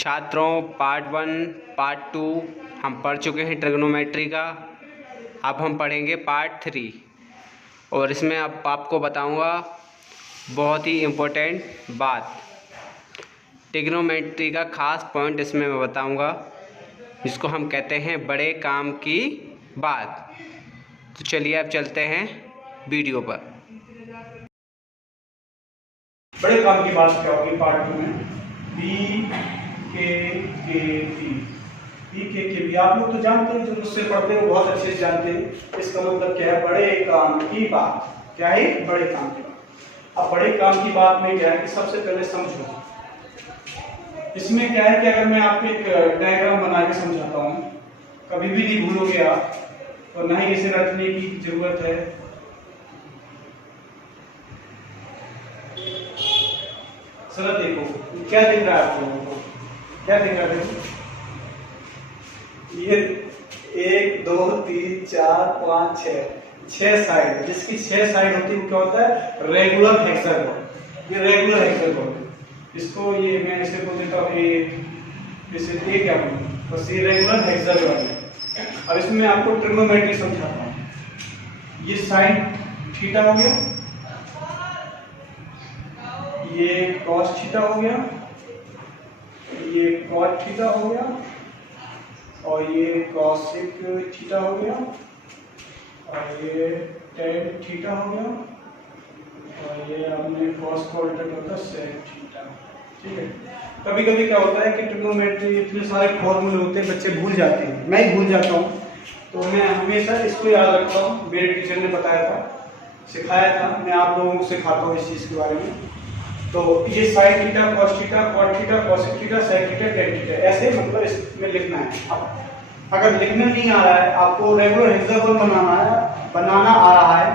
छात्रों, part 1 part 2 हम पढ़ चुके हैं ट्रिग्नोमेट्री का। अब हम पढ़ेंगे पार्ट 3 और इसमें अब आपको बताऊंगा बहुत ही इम्पोर्टेंट बात। ट्रिग्नोमेट्री का खास पॉइंट इसमें मैं बताऊंगा जिसको हम कहते हैं बड़े काम की बात। तो चलिए अब चलते हैं वीडियो पर। बड़े काम की बात क्या होगी पार्ट 2 में? बी के बी आप लोग तो जानते हैं, जो मुझसे पढ़ते हैं वो बहुत अच्छे से जानते हैं। इसका मतलब क्या है? बड़े काम की बात। क्या है? बड़े काम की बात। अब बड़े काम की बात में क्या है कि सबसे पहले समझो इसमें क्या है कि अगर मैं आपको एक डायग्राम बना के समझाता हूँ, कभी भी नहीं भूलोगे आप, और ना ही इसे रटने की जरूरत है। सर देखो क्या दिख रहा है आप लोगों को? क्या दिख रहा है? ये 1 2 3 4 5 6 साइड, जिसकी 6 साइड होती है वो क्या होता है? Regular hexagon. ये रेगुलर हेक्सागोन, इसको ये मैं इसे बोल देता हूँ इसे क्या बोलूं, बस ये रेगुलर हेक्सागोन है। अब इसमें मैं आपको ट्रिग्नोमेट्री समझाता हूँ। ये साइन थीटा हो गया, ये कॉस थीटा हो गया, ये कॉट थीटा हो गया, और ये कॉसिक थीटा हो गया, और ये टेन थीटा हो गया, और ये हमने कॉस को उल्टा करता सेक थीटा। ठीक है। कभी कभी क्या होता है कि ट्रिग्नोमेट्री इतने सारे फॉर्मूले होते हैं, बच्चे भूल जाते हैं, मैं ही भूल जाता हूँ। तो मैं हमेशा इसको याद रखता हूँ। मेरे टीचर ने बताया था, सिखाया था, मैं आप लोगों को सिखाता हूँ इस चीज के बारे में। तो ये sine theta, cos theta, cot theta, cosec theta, sec theta, tan theta, ऐसे मतलब इसमें लिखना है। अब अगर लिखना नहीं आ रहा है, आपको रेगुलर हेक्सागोन बनाना आ रहा है,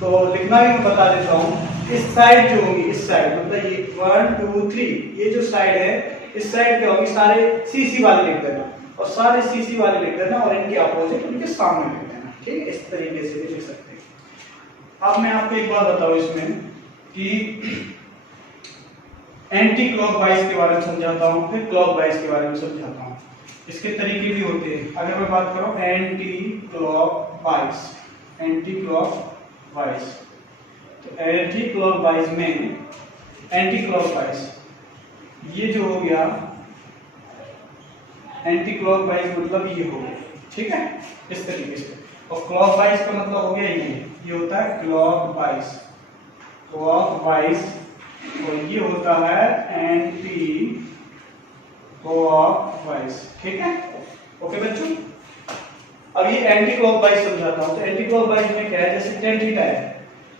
तो लिखना भी मैं बता देता हूँ। इस साइड जो होगी, इस साइड मतलब ये 1 2 3, ये जो साइड है, इस साइड क्या होगी? सारे सीसी वाले लिख देना, और सारे सीसी वाले लिख देना, और इनके अपोजिट उनके सामने लिख देना। ठीक है, इस तरीके से भी लिख सकते हैं। अब मैं आपको एक बात बताऊँ इसमें कि एंटी क्लॉकवाइज के बारे में समझाता हूँ, फिर क्लॉकवाइज के बारे में समझाता हूँ। इसके तरीके भी होते हैं। अगर मैं बात करूँ एंटी क्लॉकवाइज, तो एंटी क्लॉकवाइज में एंटी क्लॉकवाइज ये जो हो गया, एंटी क्लॉकवाइज मतलब ये हो गया। ठीक है, इस तरीके से। और क्लॉकवाइज का मतलब हो गया ये होता है क्लॉकवाइज, और ये होता है एंटी क्लॉकवाइज। ठीक है, ओके बच्चों। अब ये एंटी क्लॉकवाइज समझाता हूं। तो एंटी क्लॉकवाइज में क्या है? जैसे टेन थीटा है,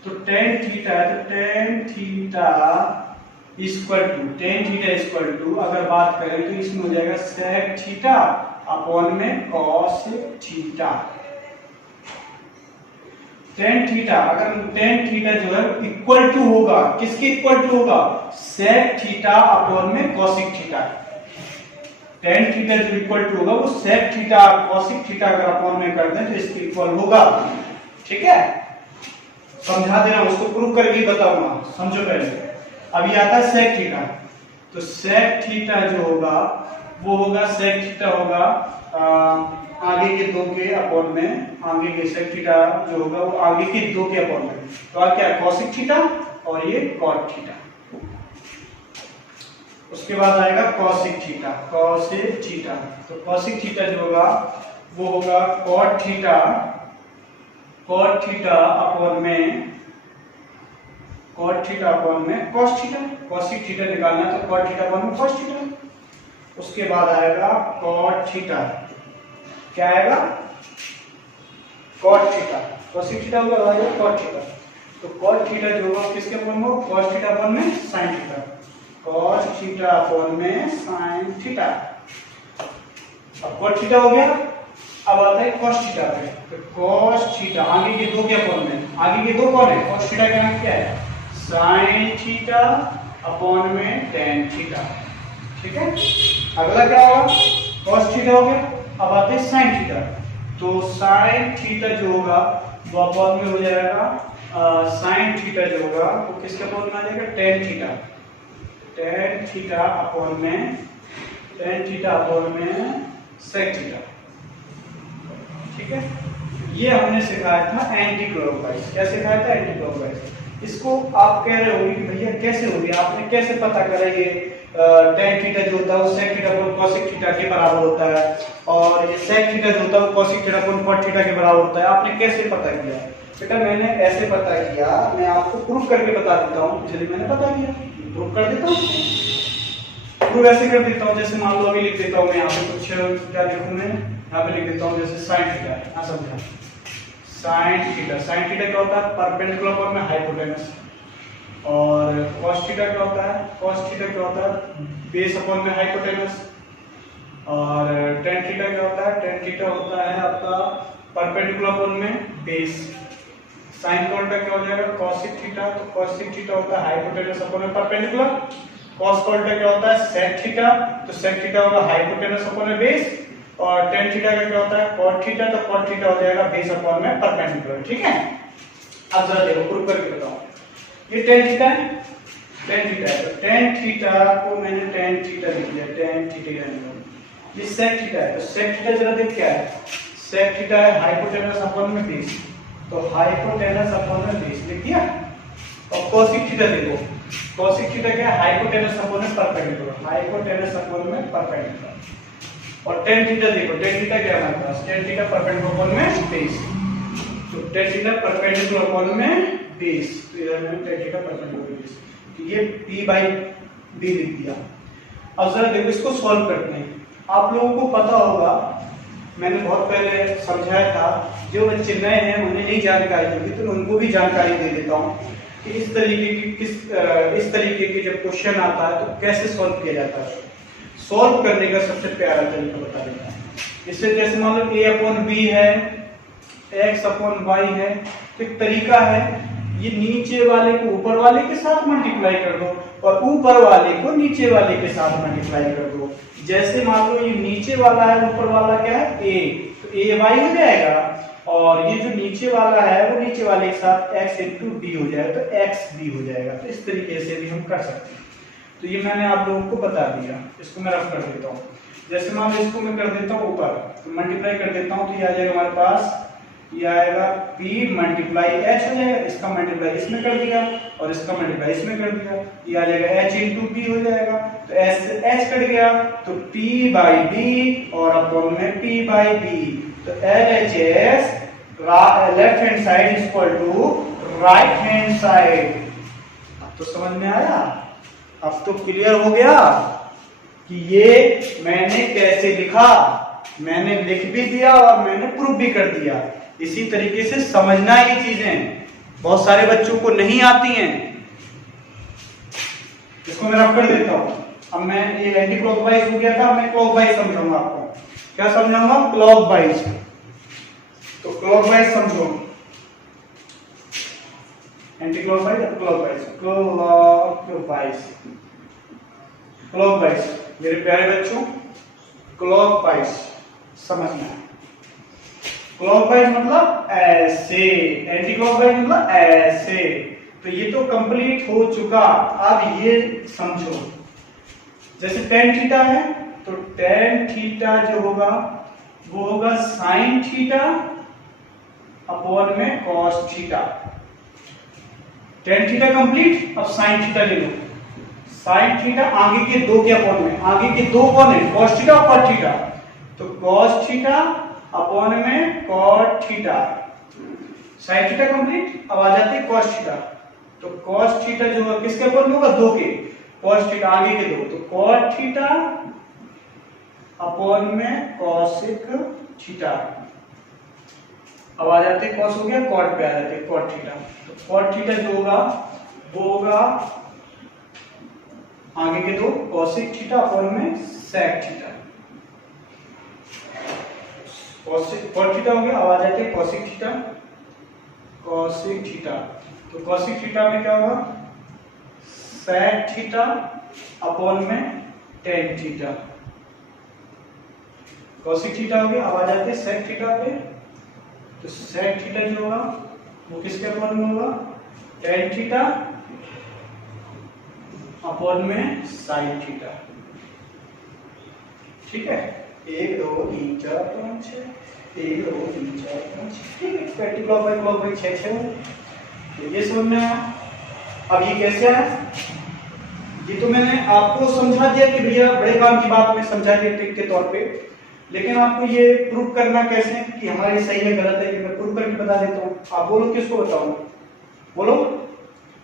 तो टेन थीटा इक्वल टू अगर बात करें तो इसमें हो जाएगा सेक थीटा अपॉन में कॉस थीटा। टेन थीटा, अगर टेन थीटा जो है इक्वल टू होगा, किसके इक्वल टू होगा? सेक थीटा अपॉन में कॉसिक थीटा। टेन थीटा जो इक्वल टू होगा वो सेक थीटा कॉसिक थीटा अगर अपॉन में कर दें तो इसके इक्वल होगा। ठीक है, समझा देना, उसको प्रूव करके बताऊंगा। समझो पहले। अब ये आता है सेक थीटा, तो सेक थीटा जो होगा वो होगा, सेक थीटा होगा आगे के 2 के अपॉन में, आगे के सेक थीटा जो होगा वो आगे के 2 के अपॉन में, तो आ क्या? कॉसिक थीटा, और ये कॉट थीटा। उसके बाद आएगा कॉसिक थीटा, तो कॉसिक थीटा जो होगा वो होगा कॉट थीटा अपॉन में कॉस थीटा। कॉसिक थीटा निकालना है तो कॉट थीटा अपॉन में कॉस थीटा। उसके बाद आएगा कॉट थीटा, क्या आएगा? कॉट थीटा, कॉसिक थीटा होगा कॉट थीटा। तो कॉट थीटा जो होगा किसके अपॉन में? कॉस थीटा अपॉन में sign theta, cos theta upon में साइन थीटा। अब कॉट थीटा हो गया। अब आता है कॉस थीटा पे, तो कॉस थीटा आगे के 2 के अपॉन में, आगे के 2 कौन है? कॉस थीटा का नाम क्या है? साइन थीटा अपॉन में टेन थीटा। ठीक है, अगला क्या होगा? कॉस थीटा हो गया। अब आते हैं साइन थीटा, तो साइन थीटा जो होगा वो अपॉन में हो जाएगा साइन थीटा जो होगा वो किसके अपॉन में आ जाएगा? टेन थीटा अपॉन में टेन थीटा अपॉन में सेक थीटा। ठीक है, ये हमने सिखाया था एंटी क्लॉकवाइज। क्या सिखाया था? Anti clockwise. इसको आप कह रहे होंगे कि भैया कैसे हो गया, आपने कैसे पता करा ये टेन थीटा जो होता है वो sec theta upon cosec theta के बराबर होता है, और ये सेक थीटा जो होता है वो cosec theta upon cot theta के बराबर होता है? आपने कैसे पता किया? बेटा मैंने ऐसे पता किया, मैं आपको प्रूफ करके बता देता हूँ। चलिए मैंने पता किया, प्रूफ कर देता हूँ। प्रूफ ऐसे कर देता हूँ, जैसे मान लो अभी लिख देता हूँ मैं यहाँ पे कुछ, क्या लिखूं मैं यहाँ पे लिख देता हूँ जैसे साइन थीटा। हाँ समझा, साइन थीटा। साइन थीटा क्या होता है? परपेंडिकुलर अपॉन में हाइपोटेनस। और cos थीटा क्या होता है? cos थीटा क्या होता है? बेस अपॉन में हाइपोटेनस। और tan थीटा क्या होता है? tan थीटा होता है आपका परपेंडिकुलर अपॉन में बेस। sin का उल्टा क्या हो जाएगा? cosec theta. तो cosec थीटा होता है हाइपोटेनस अपॉन में परपेंडिकुलर। cos का उल्टा क्या होता है? sec theta. तो sec थीटा होगा हाइपोटेनस अपॉन में बेस। और tan थीटा का क्या होता है? cot theta. तो cot थीटा हो जाएगा बेस अपॉन में परपेंडिकुलर। ठीक है, अब जरा देखो प्रूफ करके बताओ। ये tan थीटा है, tan थीटा है, तो tan थीटा को मैंने tan थीटा लिख दिया, tan थीटा। ये sec थीटा है, तो sec थीटा जरा देख क्या है? sec थीटा है हाइपोटेनस अपॉन में बेस। तो हाइपोटेनस अपॉन में बेस लिख दिया। और cosec थीटा देखो, cosec थीटा क्या है? हाइपोटेनस अपॉन में परपेंडिकुलर। हाइपोटेनस अपॉन में परपेंडिकुलर। और tan थीटा देखो, tan थीटा क्या है हमारे पास? tan थीटा परपेंडिकुलर अपॉन में बेस। तो tan थीटा परपेंडिकुलर अपॉन में बेस, तो इधर मैंने tan थीटा परपेंडिकुलर बेस, तो ये p बाई d लिख दिया। अब जरा देखो इसको सॉल्व करते हैं। आप लोगों को पता होगा, मैंने बहुत पहले समझाया था, जो बच्चे नए हैं उन्हें नहीं जानकारी होगी तो उनको भी जानकारी दे देता हूँ कि इस तरीके के जब क्वेश्चन आता है तो कैसे सॉल्व किया जाता है। सॉल्व करने का सबसे प्यारा तरीका बता देता है। इससे जैसे मान लो a अपॉन b है, x अपॉन y है, तो एक तरीका है, ये नीचे वाले को ऊपर वाले के साथ मल्टीप्लाई कर दो और ऊपर वाले को नीचे वाले के साथ मल्टीप्लाई कर दो। जैसे मान लो ये नीचे वाला है, ऊपर वाला क्या है? a, तो a y हो जाएगा, और ये जो नीचे वाला है वो नीचे वाले के साथ x इंटू b हो जाएगा, तो x b हो जाएगा। तो इस तरीके से भी हम कर सकते हैं। तो ये मैंने आप लोगों को बता दिया, इसको मैं रफ कर देता हूँ। जैसे मान लो इसको मैं कर देता हूँ ऊपर, तो मल्टीप्लाई कर देता हूँ, तो ये आ जाएगा हमारे पास, ये आएगा p मल्टीप्लाई h हो जाएगा, इसका मल्टीप्लाई इसमें कर दिया और इसका मल्टीप्लाई इसमें कर दिया, ये आ जाएगा h इंटू p हो जाएगा। तो s से h कट गया, तो p बाई b और अपॉन में p बाई b। तो LHS left hand side equal to right hand side. अब तो समझ में आया, अब तो क्लियर हो गया कि ये मैंने कैसे लिखा। मैंने लिख भी दिया और मैंने प्रूफ भी कर दिया। इसी तरीके से समझना ये चीजें बहुत सारे बच्चों को नहीं आती हैं। इसको मैं रफ कर देता हूं। अब मैं ये एंटी क्लॉकवाइज हो गया था, मैं क्लॉकवाइज समझाऊंगा आपको। क्या समझाऊंगा? क्लॉकवाइज। तो क्लॉकवाइज समझो, एंटी क्लॉकवाइज और क्लॉकवाइज। क्लॉकवाइज, क्लॉकवाइज मेरे प्यारे बच्चों, क्लॉकवाइज समझना है। क्लॉकवाइज मतलब ऐसे, एंटी क्लॉकवाइज मतलब ऐसे। तो ये तो कंप्लीट हो चुका। अब ये समझो, जैसे tan थीटा है, तो tan थीटा जो होगा वो होगा sin थीटा अपॉन में cos theta. tan theta complete. अब sin थीटा ले लो। sin थीटा आगे के दो के अपॉन में, आगे के दो कौन है? cos थीटा और cot थीटा। तो cos थीटा अपॉन में cot theta. sin theta complete. अब आ जाते हैं cos थीटा। तो cos थीटा जो है किसके अपॉन में होगा? दो के। cos थीटा आगे के दो, तो cot थीटा अपॉन में cosec थीटा। अब आ जाते हैं cos हो गया, cot पे आ जाते हैं cot थीटा। तो cot थीटा जो होगा वो होगा आगे के दो cosec थीटा अपॉन में sec थीटा। cot थीटा हो गया। अब आ जाते हैं cosec थीटा, cosec थीटा। तो cosec थीटा में क्या होगा? sec थीटा अपॉन में tan थीटा। cosec थीटा हो गया। अब आ जाते हैं sec थीटा पे। तो sec थीटा जो होगा वो किसके अपॉन में होगा? tan थीटा अपॉन में sin थीटा। ठीक है, 1 2 3 4 5 6, 1 2 3 4 5, ठीक है, एंटी क्लॉकवाइज क्लॉकवाइज 6 6। तो ये समझ में आया। अब ये कैसे आया, ये तो मैंने आपको समझा दिया कि भैया बड़े काम की बात मैं समझा दिया ट्रिक के तौर पे, लेकिन आपको ये प्रूव करना कैसे कि हमारी सही है गलत है, कि मैं प्रूव करके बता देता हूँ। आप बोलो किसको बताऊँ, बोलो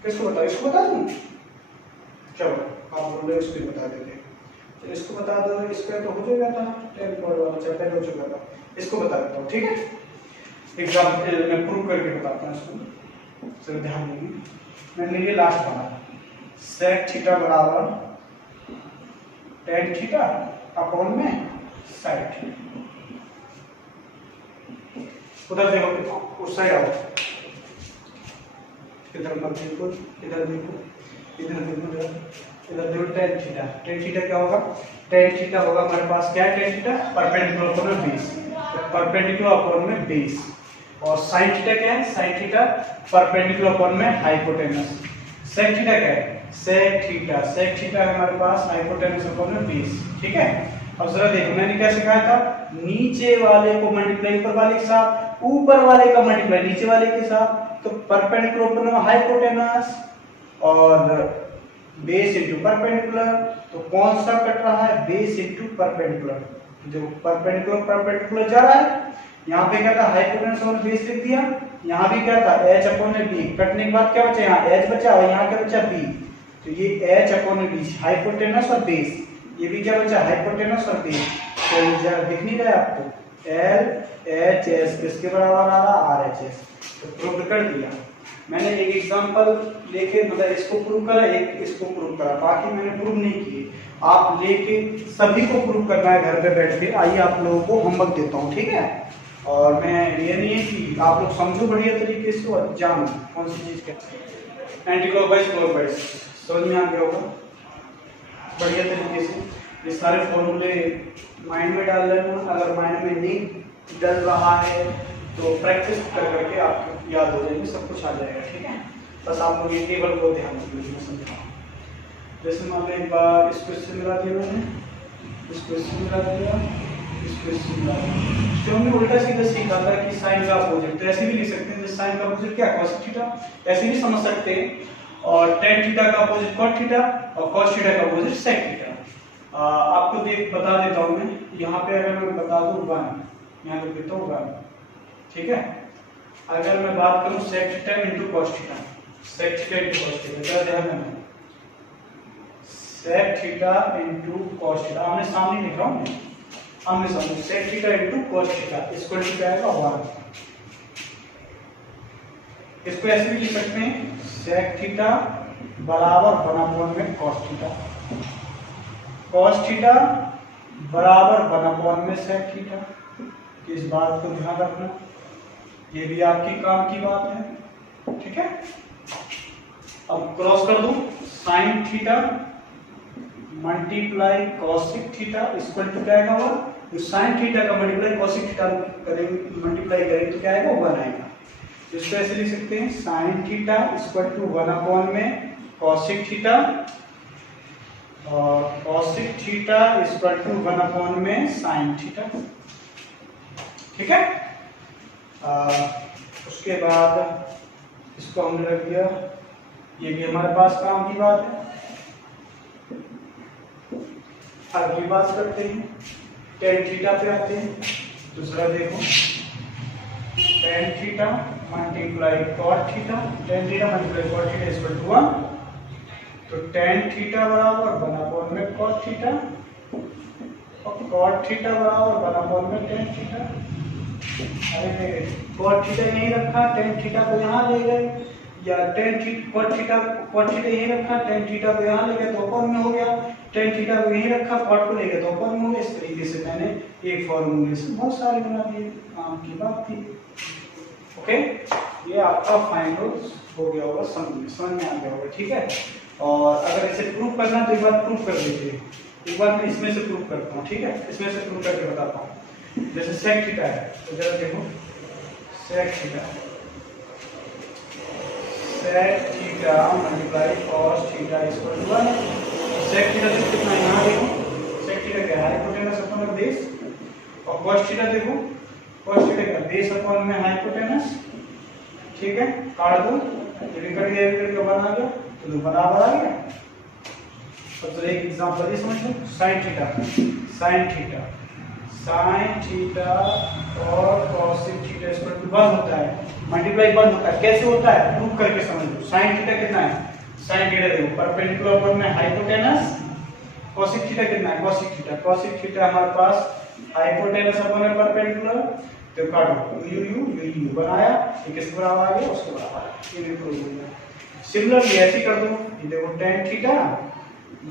किसको बताओ, इसको बता दूँ, चलो आप बोलो इसको बता देते, तो इसको बता दो, इसका तो हो जाएगा था 10 वाला चैप्टर हो चुका था, इसको बता देता हूँ, ठीक है। एग्जाम्पल मैं प्रूव करके बताता हूँ इसको, चलो ध्यान देंगे। मैंने लिए लास्ट वाला सेक थीटा बराबर tan थीटा अपॉन में साइन थीटा। उधर देखो, उस साइड आओ, इधर मत देखो, इधर देखो, इधर देखो, इधर देखो। tan थीटा क्या होगा, tan थीटा होगा हमारे पास क्या है, tan थीटा परपेंडिकुलर अपॉन में बेस, परपेंडिकुलर अपॉन में बेस। और sin थीटा क्या है, sin थीटा परपेंडिकुलर अपॉन में हाइपोटेनस। sec थीटा क्या है, sec थीटा है हमारे पास हाइपोटेनस अपॉन में बेस, ठीक है। अब जरा देखो मैंने क्या सिखाया था, नीचे वाले को मल्टीप्लाई ऊपर वाले के साथ, ऊपर वाले का मल्टीप्लाई नीचे वाले के साथ, तो परपेंडिकुलर अपॉन में हाइपोटेनस और बेस इनटू परपेंडिकुलर, तो कौन सा कट रहा है, बेस इनटू परपेंडिकुलर। जो परपेंडिकुलर जा रहा है, यहाँ पे क्या था हाइपोटेनस और बेस लिख दिया, यहाँ भी क्या था h अपॉन b, कटने के बाद क्या बचा, यहाँ h बचा और यहाँ क्या बचा b, तो ये h अपॉन b हाइपोटेनस और बेस, ये भी क्या बचा हाइपोटेनस और बेस। तो जरा दिख नहीं रहा है आपको, LHS किसके बराबर आ रहा, RHS, तो प्रूव कर दिया मैंने। एक एग्जांपल लेके मतलब इसको प्रूव करा, एक इसको प्रूव करा, बाकी मैंने प्रूव नहीं किए। आप लेके सभी को प्रूव करना है घर पे बैठ के। आइए आप लोगों को होमवर्क देता हूँ, ठीक है। और मैं ये नहीं है कि आप लोग समझो बढ़िया तरीके से और जानो कौन सी चीज क्या, एंटी क्लॉकवाइज क्लॉकवाइज समझ में आ गया होगा बढ़िया तरीके से। ये सारे फॉर्मूले माइंड में डाल लेना, अगर माइंड में नहीं डल रहा है तो प्रैक्टिस कर करके आपको याद हो जाएगी, सब कुछ आ जाएगा, ठीक है। बस आप लोग ये टेबल को ध्यान दीजिए, मैं समझाऊँ। जैसे मान लो एक बार इसको इससे मिला दिया मैंने, इसको इससे मिला दिया, इसको इससे मिला दिया, तो हमने उल्टा सीधा सीखा था कि साइन का अपोजिट, तो ऐसे भी लिख सकते हैं, साइन का अपोजिट क्या cos थीटा, ऐसे भी समझ सकते हैं। और tan थीटा का अपोजिट cot थीटा और cos थीटा का अपोजिट sec थीटा। आपको बता देता हूँ मैं, यहाँ पे अगर मैं बता दूँ 1, यहाँ लिख देता हूँ 1, ठीक है। अगर मैं बात करूँ sec theta into cos theta, sec theta into cos theta, क्या ध्यान देना, sec theta into cos theta, आमने सामने लिख रहा हूँ मैं, आमने सामने sec theta into cos theta equal to क्या आएगा 1। इसको ऐसे भी लिख सकते हैं, sec थीटा बराबर 1 में cos थीटा, cos थीटा बराबर 1 में sec थीटा। इस बात को ध्यान रखना, ये भी आपकी काम की बात है, ठीक है। अब क्रॉस कर दूं, sin theta multiply cosec theta equal to क्या आएगा 1, तो sin थीटा का मल्टीप्लाई cosec थीटा करेंगे, मल्टीप्लाई करेंगे तो क्या आएगा 1 आएगा। इसको ऐसे लिख सकते हैं, sin थीटा इक्वल टू 1 में cosec थीटा और cosec थीटा इक्वल टू 1 में sin थीटा, ठीक है। उसके बाद इसको हमने रख दिया, ये भी हमारे पास काम की बात है। अगली बात करते हैं, tan थीटा पे आते हैं। दूसरा देखो, tan theta multiply cot theta, tan theta multiply cot theta equal to 1, तो tan थीटा बराबर 1 में cot थीटा और cot थीटा बराबर 1 में tan थीटा। अरे cot थीटा यहीं रखा, tan थीटा को यहाँ ले गए, या cot थीटा यहीं रखा, tan थीटा को यहाँ ले गए तो अपन में हो गया, tan थीटा को यहीं रखा, cot को ले गए तो अपन में हो गया। इस तरीके से मैंने एक फॉर्मूले से बहुत सारे बना दिए, काम की बात थी, ओके। ये आपका फाइनल हो गया होगा, समझ में आ गया होगा, ठीक है। और अगर इसे प्रूव करना तो एक बार प्रूव कर लीजिए, एक बार मैं इसमें से प्रूव करता हूँ, ठीक है, इसमें से प्रूव करके बताता हूँ। जैसे sec थीटा है, तो जरा देखो sec theta multiply cos theta equal to 1। sec theta से कितना यहाँ देखो, sec थीटा क्या है हाइपोटेनस अपॉन और cos थीटा देखो, cos थीटा का बेस अपॉन में हाइपोटेनस, ठीक है, काट दो, ये कट गया बना गया, तो बराबर आ गया। तो एक एग्जांपल ये समझ लो, sin theta, sin theta, sin theta और cosec थीटा इक्वल टू 1 होता है, मल्टीप्लाई 1 होता है। कैसे होता है प्रूव करके समझ लो। sin थीटा कितना है, sin थीटा देखो परपेंडिकुलर अपॉन में हाइपोटेनस, cosec थीटा कितना है, cosec थीटा, cosec थीटा हमारे पास हाइपोटेनस अपॉन में परपेंडिकुलर, तो काटो यू बनाया, ये किस बराबर आ गया, उसके बराबर, ये भी प्रूव हो गया। सिमिलरली ऐसे कर दो, ये देखो tan theta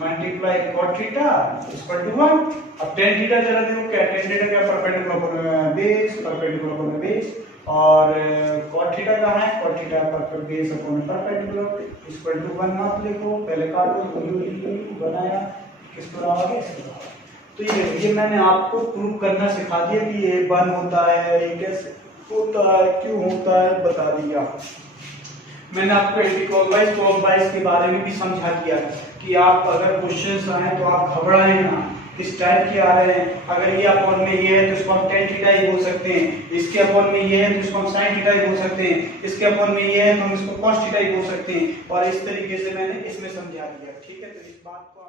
multiply cot theta equal to 1। अब tan थीटा जरा देखो क्या, tan थीटा क्या परपेंडिकुलर अपॉन में बेस, परपेंडिकुलर अपॉन में बेस, और cot थीटा कहां है, cot थीटा पर बेस अपॉन में परपेंडिकुलर इक्वल टू 1 मत लिखो, पहले काटो, यू बनाया, किस बराबर आ गया, इसके बराबर। तो ये मैंने आपको प्रूव करना सिखा दिया कि ये 1 होता है, ये कैसे होता है, क्यों होता है, बता दिया। मैंने आपको एंटीक्लॉकवाइज के बारे में भी समझा दिया कि आप अगर क्वेश्चंस आए तो आप घबराएं ना, किस टाइप के आ रहे हैं। अगर ये अपॉन में ये है तो इसको हम tan थीटा ही बोल सकते हैं, इसके अपॉन में ये है तो इसको हम sin थीटा ही बोल सकते हैं, इसके अपॉन में ये है तो हम इसको cos थीटा ही बोल सकते हैं, और इस तरीके से मैंने इसमें समझा दिया। ठीक है, तो इस बात को